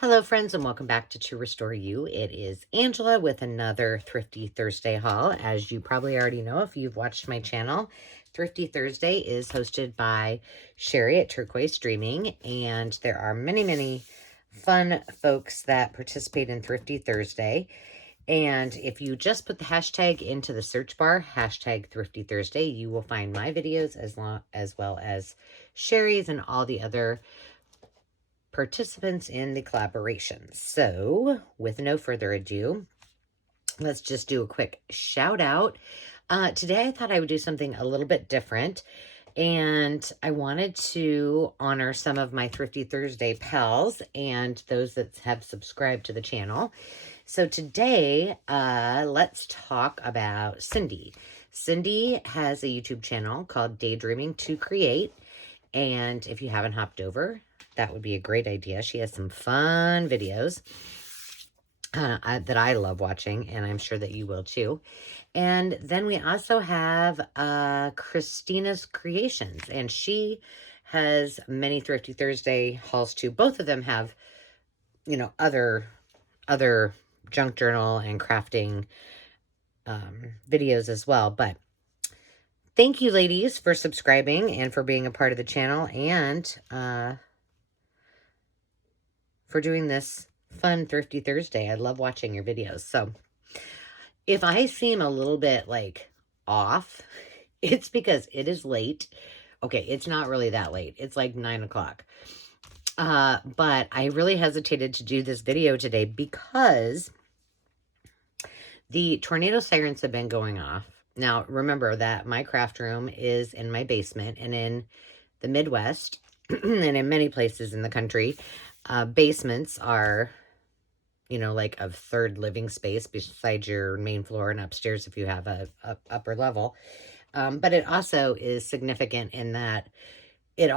Hello friends and welcome back to Restore You. It is Angela with another Thrifty Thursday haul. As you probably already know if you've watched my channel, Thrifty Thursday is hosted by Sherry at Turquoise Dreaming, and there are many fun folks that participate in Thrifty Thursday. And if you just put the hashtag into the search bar, hashtag Thrifty Thursday, you will find my videos as well as Sherry's and all the other participants in the collaboration. So, with no further ado, let's just do a quick shout out. Today, I thought I would do something a little bit different, and I wanted to honor some of my Thrifty Thursday pals and those that have subscribed to the channel. So today, let's talk about Cindy. Cindy has a YouTube channel called Daydreaming to Create, and if you haven't hopped over, that would be a great idea. She has some fun videos that I love watching, and I'm sure that you will too. And then we also have Christina's Creations, and she has many Thrifty Thursday hauls too. Both of them have, you know, other junk journal and crafting videos as well. But thank you, ladies, for subscribing and for being a part of the channel, and for doing this fun Thrifty Thursday. I love watching your videos. So if I seem a little bit like off, it's because it is late. Okay, it's not really that late. It's like 9 o'clock. But I really hesitated to do this video today because the tornado sirens have been going off. Now, remember that my craft room is in my basement, and in the Midwest and in many places in the country, basements are, you know, like a third living space besides your main floor and upstairs if you have a upper level. But it also is significant in that it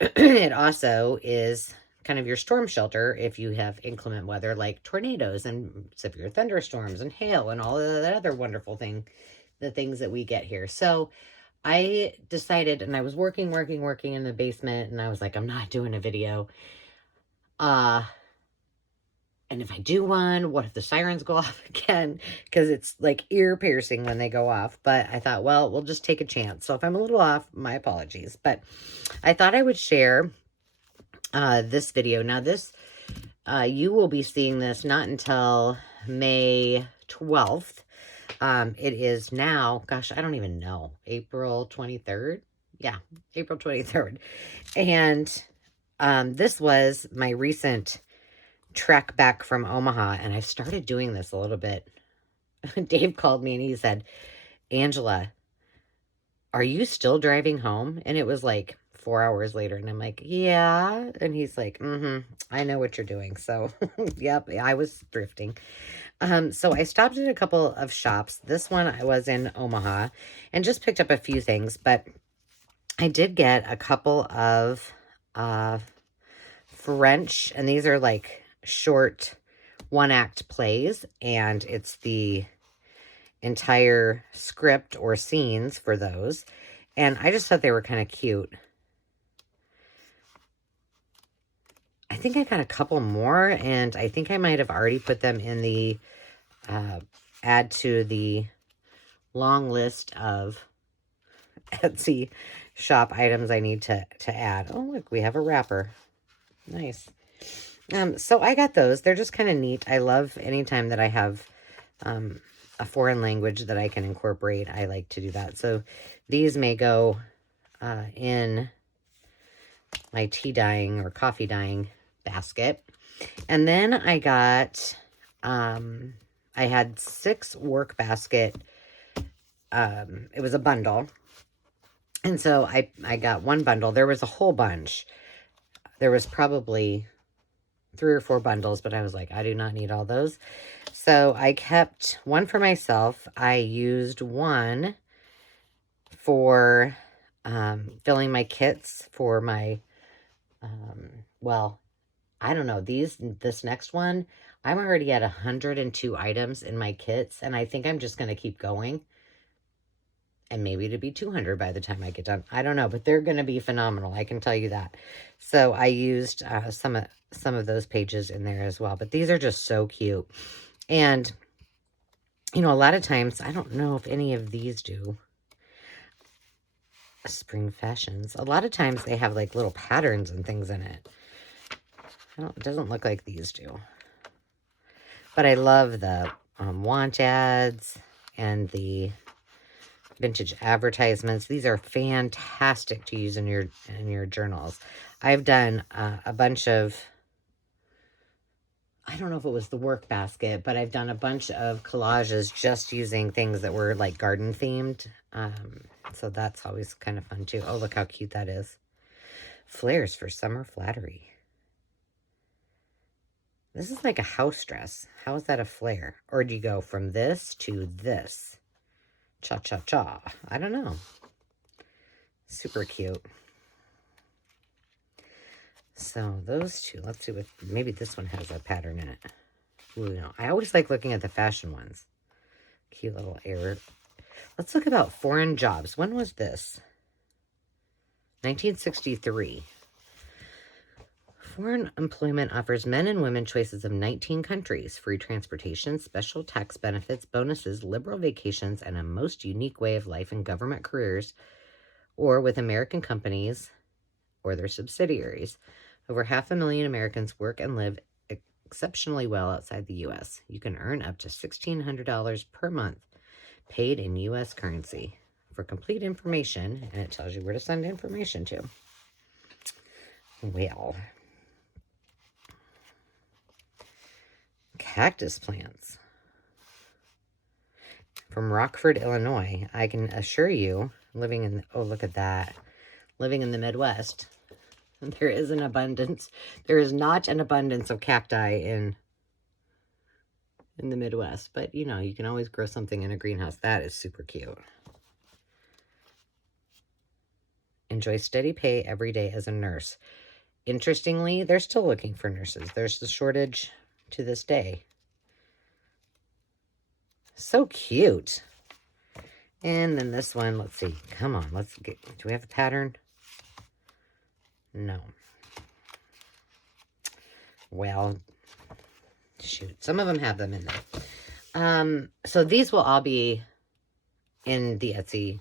it also is kind of your storm shelter if you have inclement weather like tornadoes and severe thunderstorms and hail and all of that other wonderful the things that we get here. So I decided, and I was working in the basement, and I was like, I'm not doing a video. And if I do one, what if the sirens go off again? Because it's like ear piercing when they go off. But I thought, well, we'll just take a chance. So if I'm a little off, my apologies. But I thought I would share this video. Now this, you will be seeing this not until May 12th. It is now, gosh, I don't even know, April 23rd. Yeah, April 23rd. And this was my recent trek back from Omaha, and I started doing this a little bit. Dave called me and he said, Angela, are you still driving home? And it was like 4 hours later, and I'm like, yeah. And he's like, I know what you're doing. So yep, I was thrifting. So I stopped at a couple of shops. This one I was in Omaha and just picked up a few things, but I did get a couple of French, and these are like short one-act plays, and it's the entire script or scenes for those, and I just thought they were kind of cute. I think I got a couple more, and I think I might have already put them in the add to the long list of Etsy shop items I need to add. Oh, look, we have a wrapper. Nice. So I got those. They're just kind of neat. I love anytime that I have a foreign language that I can incorporate. I like to do that. So these may go in my tea dyeing or coffee dyeing basket. And then I got, I had 6 work basket. It was a bundle. And so I got one bundle. There was a whole bunch. There was probably 3 or 4 bundles, but I was like, I do not need all those. So I kept one for myself. I used one for filling my kits for my, well, I don't know, this next one, I'm already at 102 items in my kits, and I think I'm just going to keep going. and maybe to be 200 by the time I get done. I don't know, but they're going to be phenomenal. I can tell you that. So I used some of those pages in there as well. But these are just so cute. And, you know, a lot of times, I don't know if any of these do spring fashions. A lot of times they have like little patterns and things in it. It doesn't look like these do. But I love the want ads and the vintage advertisements. These are fantastic to use in your journals. I've done a bunch of, I don't know if it was the work basket, but I've done a bunch of collages just using things that were like garden themed. So that's always kind of fun too. Oh, look how cute that is. Flares for summer flattery. This is like a house dress. How is that a flare? Or do you go from this to this? Cha-cha-cha. I don't know. Super cute. So those two. Let's see what, maybe this one has a pattern in it. Ooh, no. I always like looking at the fashion ones. Cute little error. Let's look about foreign jobs. When was this? 1963. Foreign employment offers men and women choices of 19 countries, free transportation, special tax benefits, bonuses, liberal vacations, and a most unique way of life in government careers or with American companies or their subsidiaries. Over 500,000 Americans work and live exceptionally well outside the U.S. You can earn up to $1,600 per month paid in U.S. currency. For complete information, and it tells you where to send information to. Well, cactus plants from Rockford, Illinois. I can assure you, living in, oh, look at that. Living in the Midwest, there is an abundance. There is not an abundance of cacti in the Midwest, but you know, you can always grow something in a greenhouse. That is super cute. Enjoy steady pay every day as a nurse. Interestingly, they're still looking for nurses. There's the shortage to this day. So cute. And then this one, let's see. Come on, let's get, do we have a pattern? No. Well, shoot. Some of them have them in there. So these will all be in the Etsy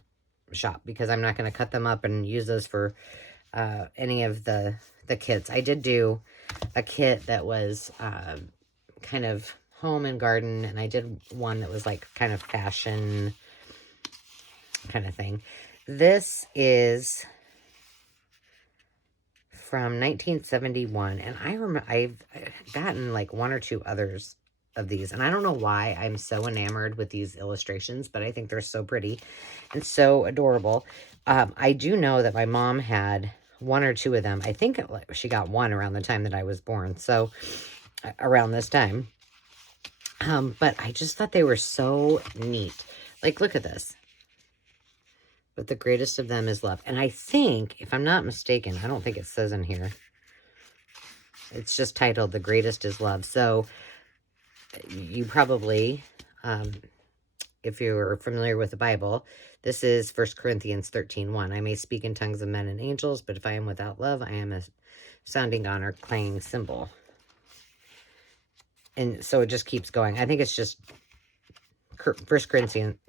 shop because I'm not going to cut them up and use those for any of the kits. I did do a kit that was kind of home and garden, and I did one that was like kind of fashion kind of thing. This is from 1971, and I remember I've gotten like one or two others of these, and I don't know why I'm so enamored with these illustrations, but I think they're so pretty and so adorable. I do know that my mom had one or two of them. I think she got one around the time that I was born, so around this time. But I just thought they were so neat. Like, look at this. But the greatest of them is love. And I think, if I'm not mistaken, I don't think it says in here. It's just titled The Greatest is Love. So you probably, if you're familiar with the Bible, this is 1 Corinthians 13:1. I may speak in tongues of men and angels, but if I am without love, I am a sounding gong or clanging cymbal. And so it just keeps going. I think it's just 1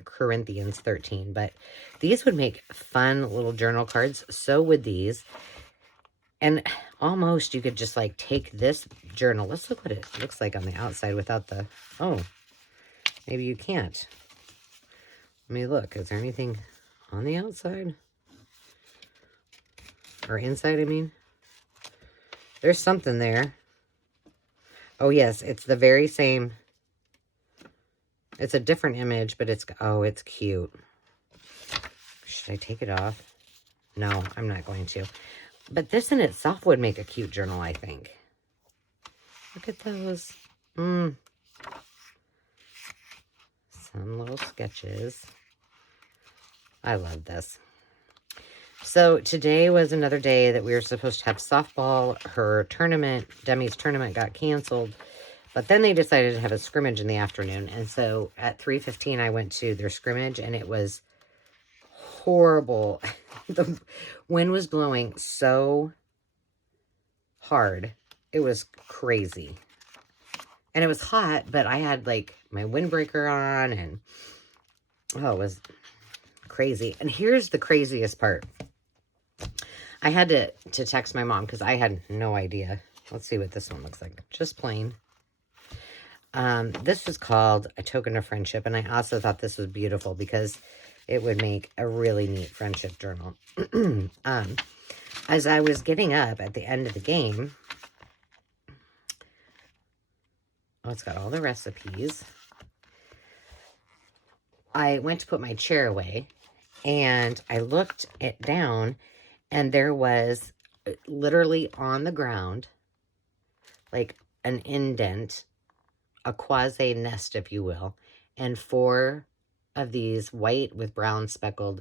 Corinthians 13. But these would make fun little journal cards. So would these. And almost you could just like take this journal. Let's look what it looks like on the outside without the... Oh, maybe you can't. Let me look. Is there anything on the outside? Or inside, I mean? There's something there. Oh, yes. It's the very same. It's a different image, but it's... Oh, it's cute. Should I take it off? No, I'm not going to. But this in itself would make a cute journal, I think. Look at those. Some little sketches. I love this. So today was another day that we were supposed to have softball. Her tournament, Demi's tournament, got canceled. But then they decided to have a scrimmage in the afternoon. And so at 3:15, I went to their scrimmage, and it was horrible. The wind was blowing so hard. It was crazy. And it was hot, but I had like my windbreaker on and oh, it was crazy. And here's the craziest part. I had to text my mom because I had no idea. Let's see what this one looks like. Just plain. This is called A Token of Friendship. And I also thought this was beautiful because it would make a really neat friendship journal. As I was getting up at the end of the game, oh, it's got all the recipes. I went to put my chair away and I looked it down and there was literally on the ground, like an indent, a quasi nest, if you will, and 4 of these white with brown speckles,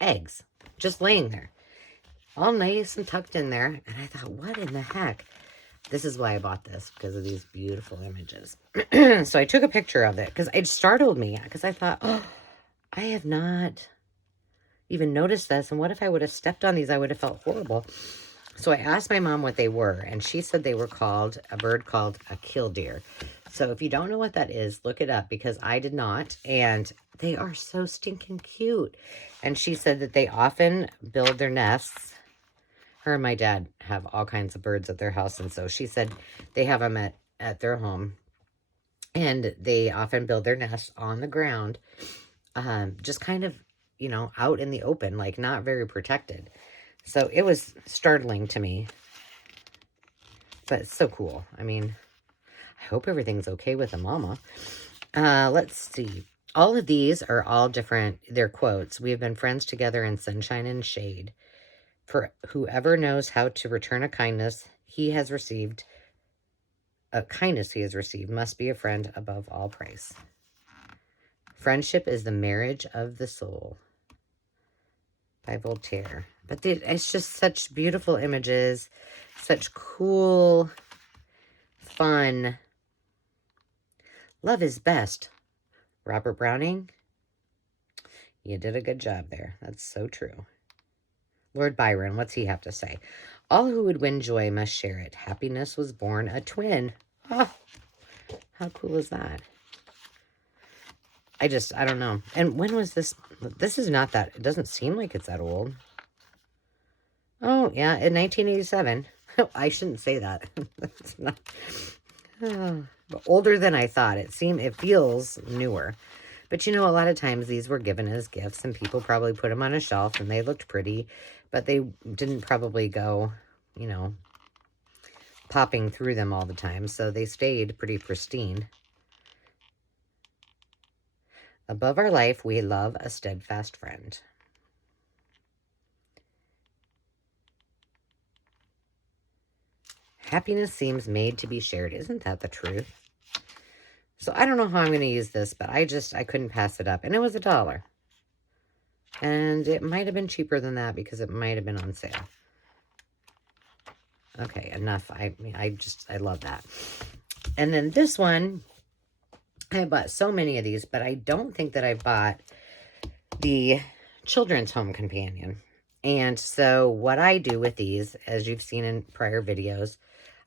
eggs, just laying there, all nice and tucked in there. And I thought, what in the heck? This is why I bought this, because of these beautiful images. So I took a picture of it because it startled me because I thought, oh, I have not even noticed this. And what if I would have stepped on these? I would have felt horrible. So I asked my mom what they were, and she said they were called a bird called a killdeer. So if you don't know what that is, look it up because I did not. And they are so stinking cute. And she said that they often build their nests. Her and my dad have all kinds of birds at their house. And so she said they have them at their home. And they often build their nests on the ground. Just kind of, you know, out in the open, like not very protected. So it was startling to me. But it's so cool. I mean, I hope everything's okay with the mama. Let's see. All of these are all different. They're quotes. We have been friends together in sunshine and shade. For whoever knows how to return a kindness he has received must be a friend above all price. Friendship is the marriage of the soul. By Voltaire. But it's just such beautiful images, such cool, fun. Love is best. Robert Browning, you did a good job there. That's so true. Lord Byron, what's he have to say? All who would win joy must share it. Happiness was born a twin. Oh, how cool is that? I don't know. And when was this? This is not that, it doesn't seem like it's that old. Oh, yeah, in 1987. I shouldn't say that. It's not, but older than I thought. It feels newer. But you know, a lot of times these were given as gifts and people probably put them on a shelf and they looked pretty, but they didn't probably go, you know, popping through them all the time. So they stayed pretty pristine. Above our life, we love a steadfast friend. Happiness seems made to be shared. Isn't that the truth? So I don't know how I'm going to use this, but I couldn't pass it up. And it was $1. And it might have been cheaper than that because it might have been on sale. Okay, enough. I love that. And then this one, I bought so many of these, but I don't think that I bought the Children's Home Companion. And so what I do with these, as you've seen in prior videos,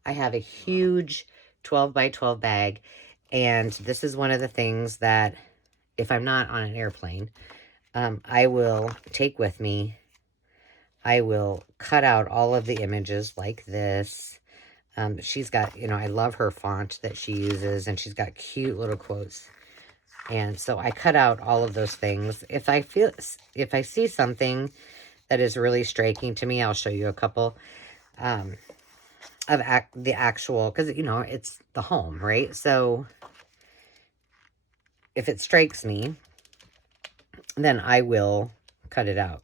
I have a huge 12 by 12 bag. And this is one of the things that if I'm not on an airplane, I will take with me. I will cut out all of the images like this. She's got, you know, I love her font that she uses, and she's got cute little quotes. And so I cut out all of those things. If I see something that is really striking to me, I'll show you a couple of the actual, because, you know, it's the home, right? So if it strikes me, then I will cut it out.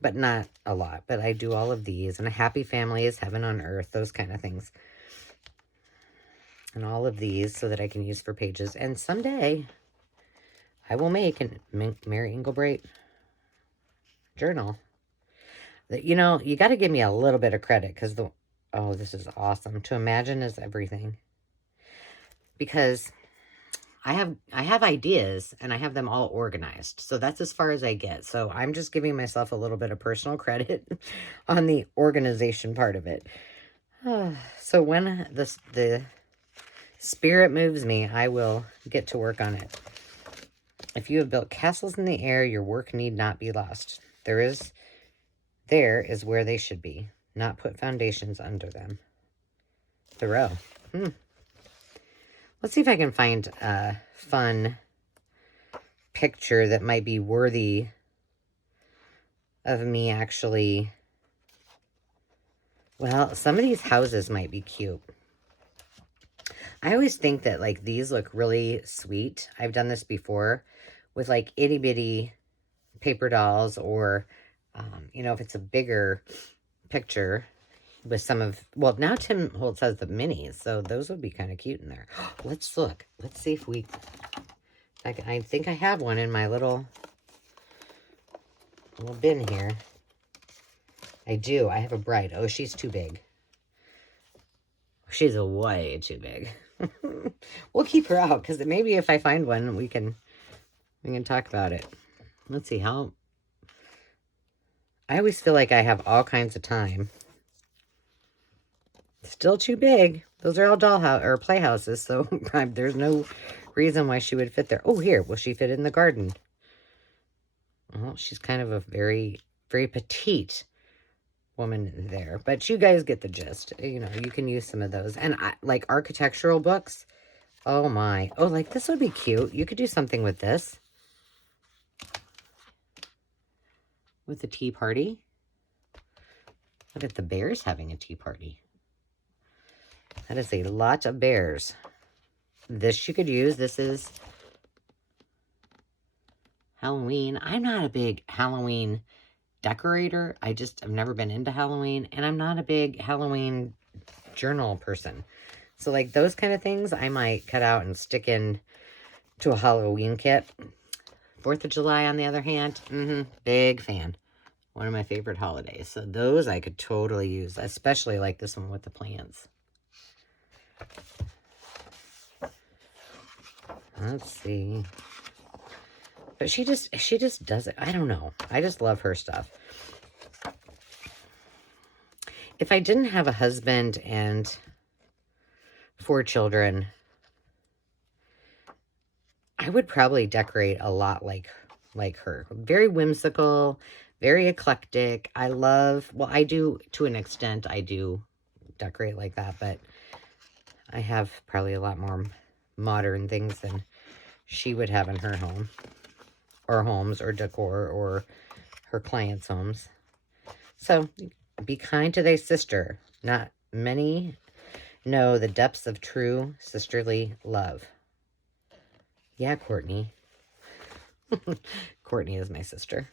But not a lot. But I do all of these. And a happy family is heaven on earth. Those kind of things. And all of these so that I can use for pages. And someday I will make a Mary Engelbreit journal. You know, you got to give me a little bit of credit. Because this is awesome. To imagine is everything. Because I have ideas and I have them all organized. So that's as far as I get. So I'm just giving myself a little bit of personal credit on the organization part of it. So when the spirit moves me, I will get to work on it. If you have built castles in the air, your work need not be lost. There is where they should be, not put foundations under them. Thoreau. Let's see if I can find a fun picture that might be worthy of me actually. Well, some of these houses might be cute. I always think that, like, these look really sweet. I've done this before with, like, itty-bitty paper dolls or, you know, if it's a bigger picture with some of, well, now Tim Holtz has the minis, so those would be kind of cute in there. Let's look. Let's see if we, I think I have one in my little bin here. I do. I have a bride. Oh, she's too big. She's a way too big. We'll keep her out because maybe if I find one, we can talk about it. Let's see how. I always feel like I have all kinds of time. Still too big. Those are all dollhouse or playhouses, so there's no reason why she would fit there. Oh, here, will she fit in the garden? Well, she's kind of a very, very petite woman there, but you guys get the gist. You know, you can use some of those. And like architectural books. Oh my. Oh, like this would be cute. You could do something with this. With the tea party. Look at the bears having a tea party. That is a lot of bears. This you could use. This is Halloween. I'm not a big Halloween decorator. I've never been into Halloween, and I'm not a big Halloween journal person. So like those kind of things I might cut out and stick in to a Halloween kit. 4th of July, on the other hand, big fan. One of my favorite holidays. So those I could totally use, especially like this one with the plants. Let's see. But she just does it. I don't know. I just love her stuff. If I didn't have a husband and 4 children, I would probably decorate a lot like her. Very whimsical, very eclectic. I love, well, I do, to an extent, I do decorate like that, but I have probably a lot more modern things than she would have in her home, or homes, or decor, or her clients' homes. So, be kind to thy sister. Not many know the depths of true sisterly love. Yeah, Courtney. Courtney is my sister.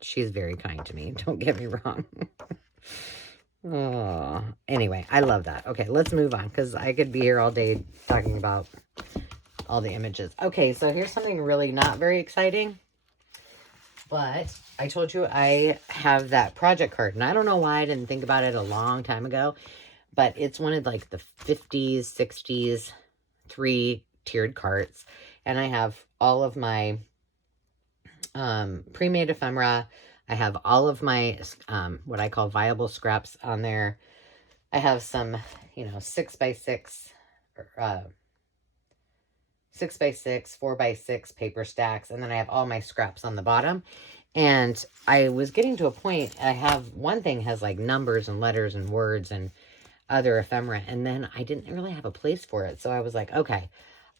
She's very kind to me. Don't get me wrong. Oh, anyway, I love that. Okay, let's move on because I could be here all day talking about all the images. Okay, so here's something really not very exciting. But I told you I have that project card. And I don't know why I didn't think about it a long time ago. But it's one of like the 50s, 60s, 3-tiered carts. And I have all of my pre-made ephemera. I have all of my what I call viable scraps on there. I have some, 6x6, 6x6, 4x6 paper stacks, and then I have all my scraps on the bottom. And I was getting to a point, I have one thing has like numbers and letters and words and other ephemera, and then I didn't really have a place for it. So I was like, okay,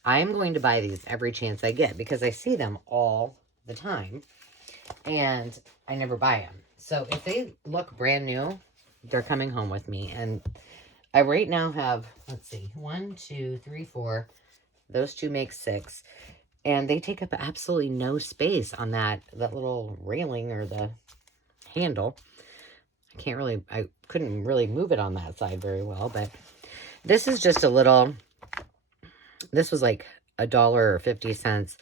I'm going to buy these every chance I get because I see them all the time and I never buy them. So if they look brand new, they're coming home with me. And I right now have, let's see, 1, 2, 3, 4. Those 2 make 6. And they take up absolutely no space on that little railing or the handle. I couldn't really move it on that side very well. But this is just a little, this was like $1 or 50 cents.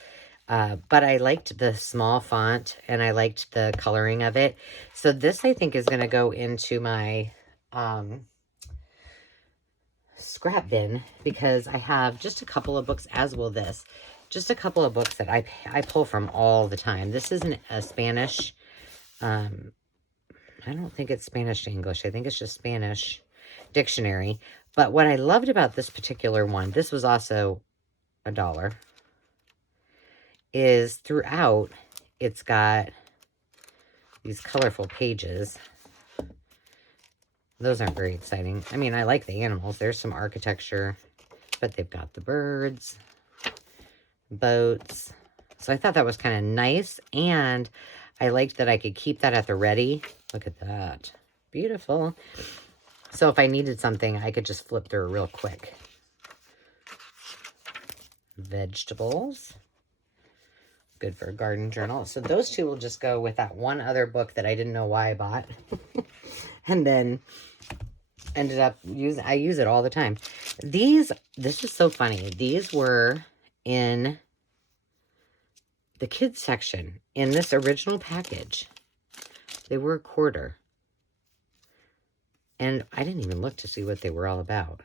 But I liked the small font and I liked the coloring of it. So this I think is going to go into my scrap bin because I have just a couple of books, as will this. Just a couple of books that I pull from all the time. This isn't a Spanish, I don't think it's Spanish to English. I think it's just Spanish dictionary. But what I loved about this particular one, this was also $1, is throughout it's got these colorful pages. Those aren't very exciting. I mean, I like the animals. There's some architecture, but they've got the birds, boats. So I thought that was kind of nice, and I liked that I could keep that at the ready. Look at that. Beautiful. So if I needed something, I could just flip through real quick. Vegetables. Good for a garden journal. So those two will just go with that one other book that I didn't know why I bought. And then ended up I use it all the time. This is so funny. These were in the kids section in this original package. They were $1. And I didn't even look to see what they were all about.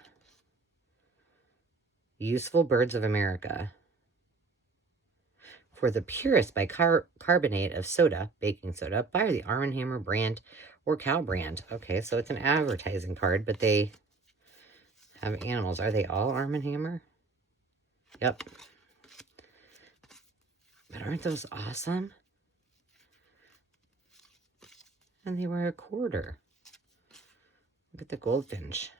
Useful Birds of America. For the purest bicarbonate of soda, baking soda, buy the Arm & Hammer brand or cow brand. Okay, so it's an advertising card, but they have animals. Are they all Arm & Hammer? Yep. But aren't those awesome? And they were $1. Look at the goldfinch.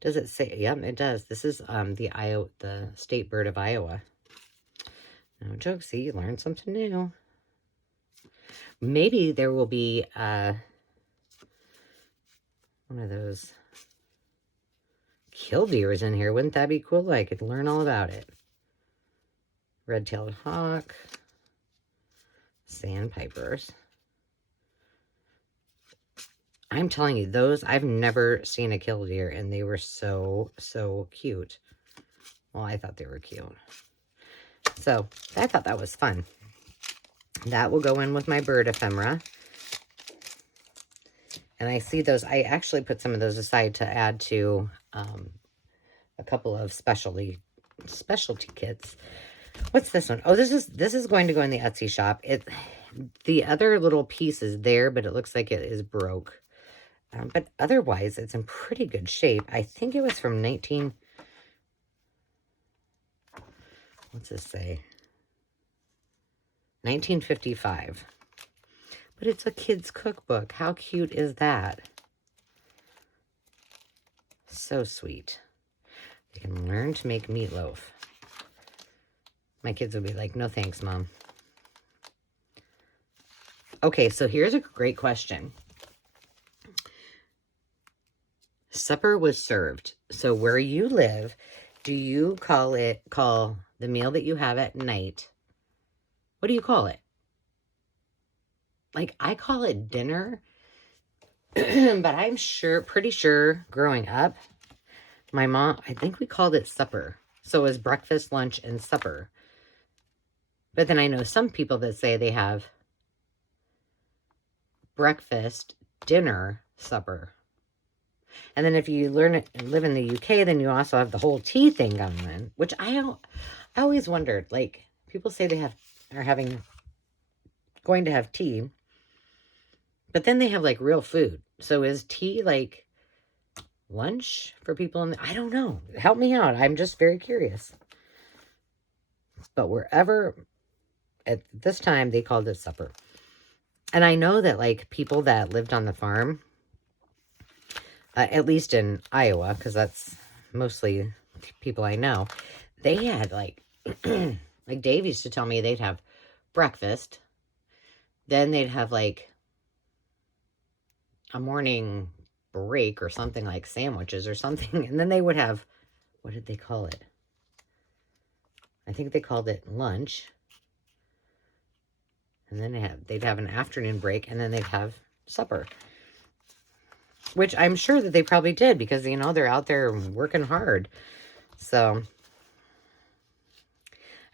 Does it say? Yep, it does. This is the state bird of Iowa. No joke. See, you learned something new. Maybe there will be one of those killdeers in here. Wouldn't that be cool? I could learn all about it. Red-tailed hawk. Sandpipers. I'm telling you, those, I've never seen a killdeer, and they were so, so cute. Well, I thought they were cute. So, I thought that was fun. That will go in with my bird ephemera. And I see those, I actually put some of those aside to add to a couple of specialty kits. What's this one? Oh, this is going to go in the Etsy shop. The other little piece is there, but it looks like it is broke. But otherwise, it's in pretty good shape. I think it was from what's this say? 1955. But it's a kid's cookbook. How cute is that? So sweet. You can learn to make meatloaf. My kids would be like, no thanks, Mom. Okay, so here's a great question. Supper was served. So where you live, do you call the meal that you have at night? What do you call it? Like, I call it dinner, but I'm pretty sure growing up, my mom, I think we called it supper. So it was breakfast, lunch, and supper. But then I know some people that say they have breakfast, dinner, supper. And then if you live in the UK, then you also have the whole tea thing going on, which I always wondered, like, people say they going to have tea, but then they have like real food. So is tea like lunch for people I don't know. Help me out. I'm just very curious. But wherever at this time they called it supper. And I know that like people that lived on the farm, at least in Iowa, because that's mostly people I know, they had like, like Dave used to tell me they'd have breakfast, then they'd have like a morning break or something, like sandwiches or something, and then they would have, what did they call it? I think they called it lunch, and then they'd have an afternoon break, and then they'd have supper. Which I'm sure that they probably did because, you know, they're out there working hard. So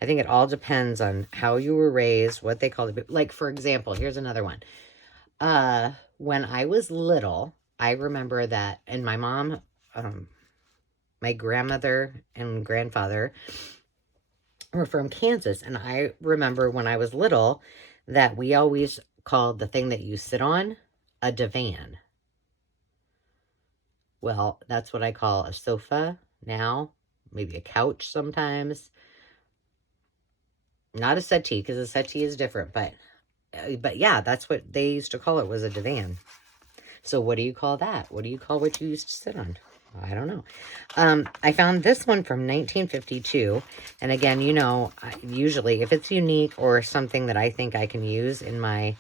I think it all depends on how you were raised, what they call it. Like, for example, here's another one. When I was little, I remember that, and my mom my grandmother and grandfather were from Kansas. And I remember when I was little that we always called the thing that you sit on a divan. Well, that's what I call a sofa now, maybe a couch sometimes. Not a settee, because a settee is different, but yeah, that's what they used to call it, was a divan. So what do you call that? What do you call what you used to sit on? I don't know. I found this one from 1952. And again, you know, usually if it's unique or something that I think I can use in my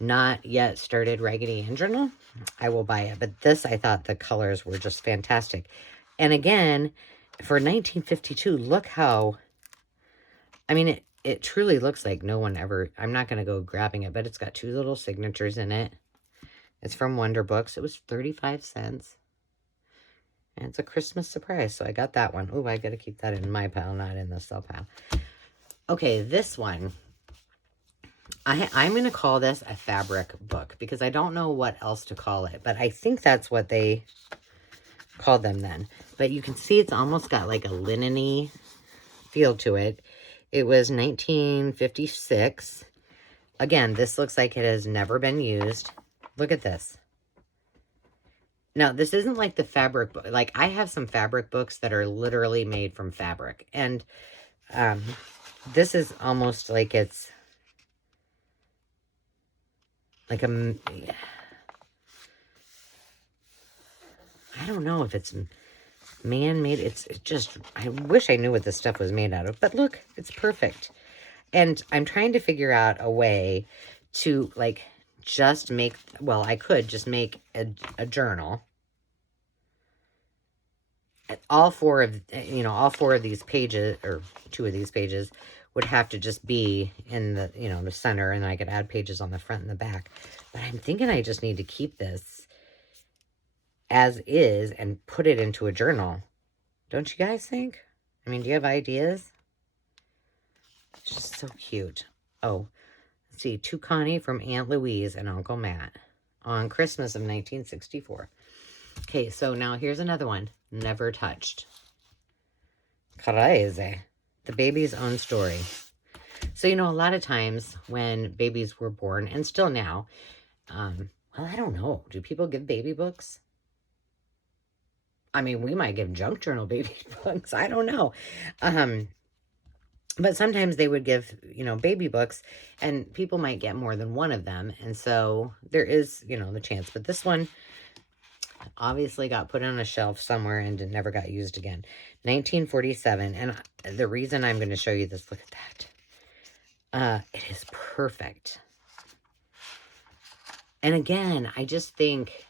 not yet started Raggedy Ann journal, I will buy it. But this, I thought the colors were just fantastic. And again, for 1952, look how, I mean, it truly looks like no one ever, I'm not going to go grabbing it, but it's got 2 little signatures in it. It's from Wonder Books. It was 35 cents. And it's a Christmas surprise, so I got that one. Oh, I got to keep that in my pile, not in the sell pile. Okay, this one. I'm going to call this a fabric book because I don't know what else to call it. But I think that's what they called them then. But you can see it's almost got like a linen-y feel to it. It was 1956. Again, this looks like it has never been used. Look at this. Now, this isn't like the fabric book. Like, I have some fabric books that are literally made from fabric. And this is almost like it's like a... I don't know if it's man-made. It's just... I wish I knew what this stuff was made out of. But look, it's perfect. And I'm trying to figure out a way to, like, just make... Well, I could just make a journal. All four of these pages, or 2 of these pages, would have to just be in the, the center, and I could add pages on the front and the back. But I'm thinking I just need to keep this as is and put it into a journal. Don't you guys think? I mean, do you have ideas? It's just so cute. Oh, let's see. To Connie from Aunt Louise and Uncle Matt on Christmas of 1964. Okay, so now here's another one. Never touched. Crazy. The baby's own story. So, a lot of times when babies were born, and still now, well, I don't know. Do people give baby books? I mean, we might give junk journal baby books. I don't know. But sometimes they would give, baby books, and people might get more than one of them. And so there is, the chance. But this one obviously got put on a shelf somewhere and never got used again. 1947. And the reason I'm going to show you this, look at that. It is perfect. And again, I just think,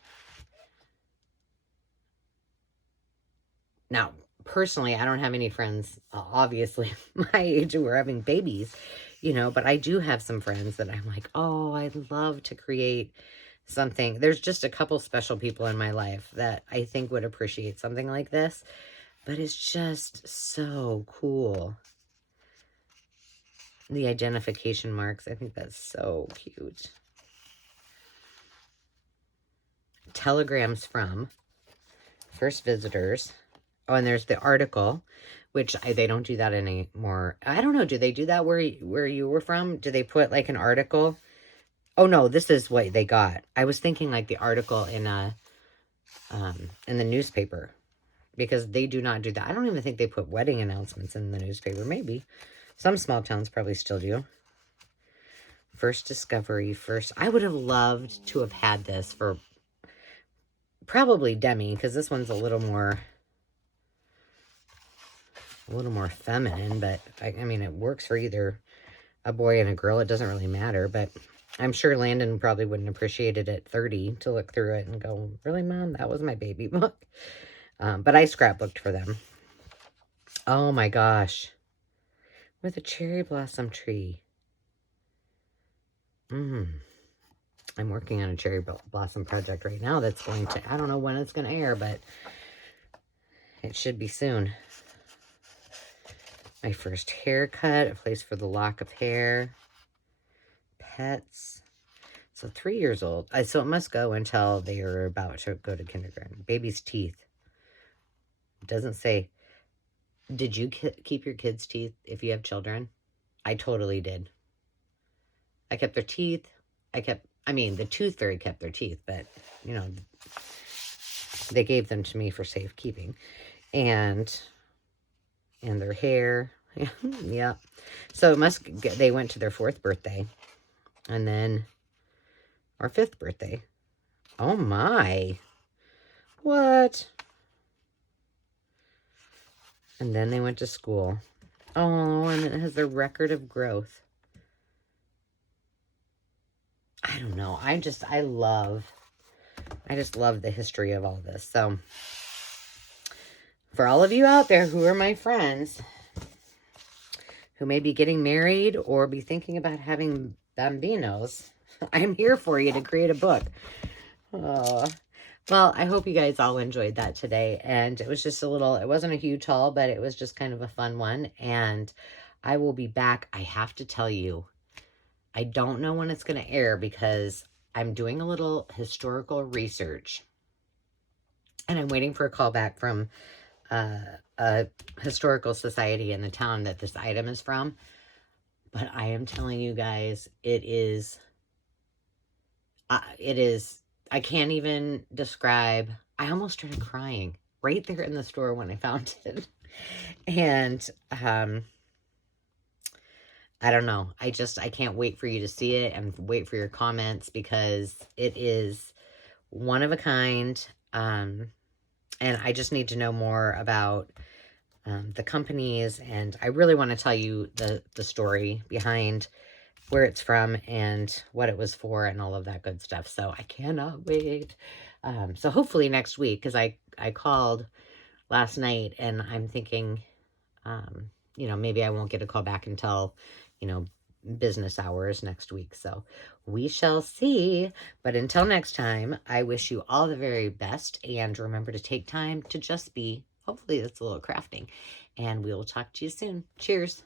now, personally, I don't have any friends, obviously, my age who are having babies, but I do have some friends that I'm like, oh, I'd love to create something. There's just a couple special people in my life that I think would appreciate something like this, but it's just so cool. The identification marks, I think that's so cute. Telegrams from first visitors. Oh, and there's the article, which they don't do that anymore. I don't know. Do they do that where you were from? Do they put like an article? Oh no, this is what they got. I was thinking like the article in the newspaper, because they do not do that. I don't even think they put wedding announcements in the newspaper. Maybe some small towns probably still do. First discovery, first. I would have loved to have had this for probably Demi, because this one's a little more feminine, but I mean, it works for either a boy and a girl. It doesn't really matter, but I'm sure Landon probably wouldn't appreciate it at 30 to look through it and go, really, Mom? That was my baby book. But I scrapbooked for them. Oh my gosh. With a cherry blossom tree. I'm working on a cherry blossom project right now that's going to, I don't know when it's going to air, but it should be soon. My first haircut, a place for the lock of hair. Pets. So 3 years old. So it must go until they are about to go to kindergarten. Baby's teeth. It doesn't say, did you keep your kids' teeth if you have children? I totally did. I kept their teeth. I mean, the tooth fairy kept their teeth, but, you know, they gave them to me for safekeeping. And their hair. Yeah. So they went to their 4th birthday. And then our 5th birthday. Oh my. What? And then they went to school. Oh, and it has their record of growth. I don't know. I just love the history of all this. So for all of you out there who are my friends, who may be getting married or be thinking about having bambinos, I'm here for you to create a book. Oh, well, I hope you guys all enjoyed that today. And it was just it wasn't a huge haul, but it was just kind of a fun one. And I will be back. I have to tell you, I don't know when it's going to air because I'm doing a little historical research. And I'm waiting for a call back from a historical society in the town that this item is from. But I am telling you guys, it is, I can't even describe. I almost started crying right there in the store when I found it. And I don't know. I can't wait for you to see it and wait for your comments because it is one of a kind. And I just need to know more about the companies, and I really want to tell you the story behind where it's from and what it was for and all of that good stuff. So I cannot wait. So hopefully next week, because I called last night and I'm thinking, you know, maybe I won't get a call back until, you know, business hours next week. So we shall see. But until next time, I wish you all the very best, and remember to take time to just be. Hopefully that's a little crafting, and we will talk to you soon. Cheers.